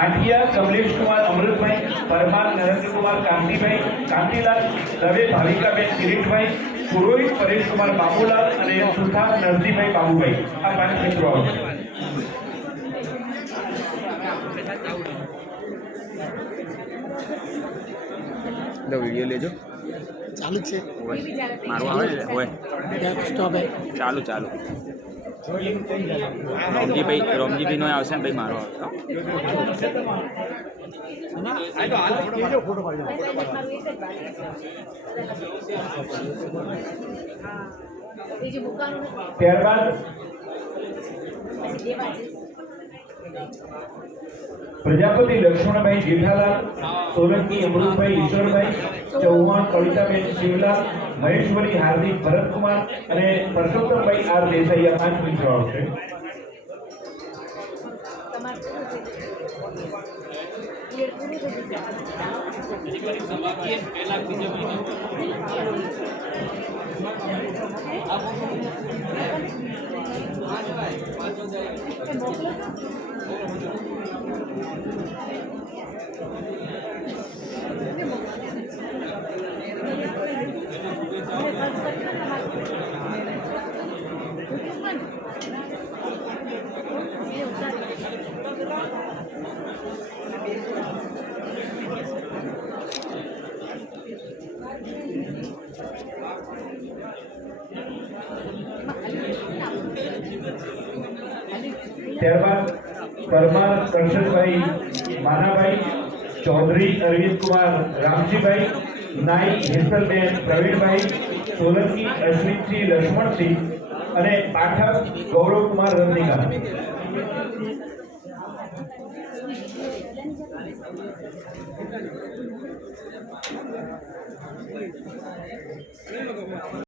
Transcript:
आठिया कमलेश कुमार अमृतभाई, परमार नरेंद्र कुमार कांतिभाई, कांतिलाल दवे भाविकाबेन किरीटभाई, पुरोहित परेश कुमार बाबूलाल અને સુથાર નરસિંહભાઈ બાબુભાઈ આ 5 મિત્રો આવશે। लो वीडियो ले जो चालू छे मारो आवे होय स्टॉप है चालू चालू रोमजी भाई नो आवशे भाई मारो आवशे फोटो पाड़ी ત્યારબાદ प्रजापति लक्ष्मणभाई जेठालाल, सोलंकी अमृतभाई ईश्वरभाई, चौहान कविताबेन शिवलाल, महेश्वरी हार्दिक भरत कुमार અને પરસોત્તમભાઈ આર દેસાઈ આ 5 મિત્રો આવશે। ત્યારબાદ પરમાર કરશનભાઈ માનાભાઈ, ચૌધરી અરવિંદ કુમાર રામજીભાઈ, નાઈ હેસલબેન પ્રવીણભાઈ, સોલંકી અશ્વિનસિંહ લક્ષ્મણસિંહ અને પાઠક ગૌરવકુમાર રજનીકાંત।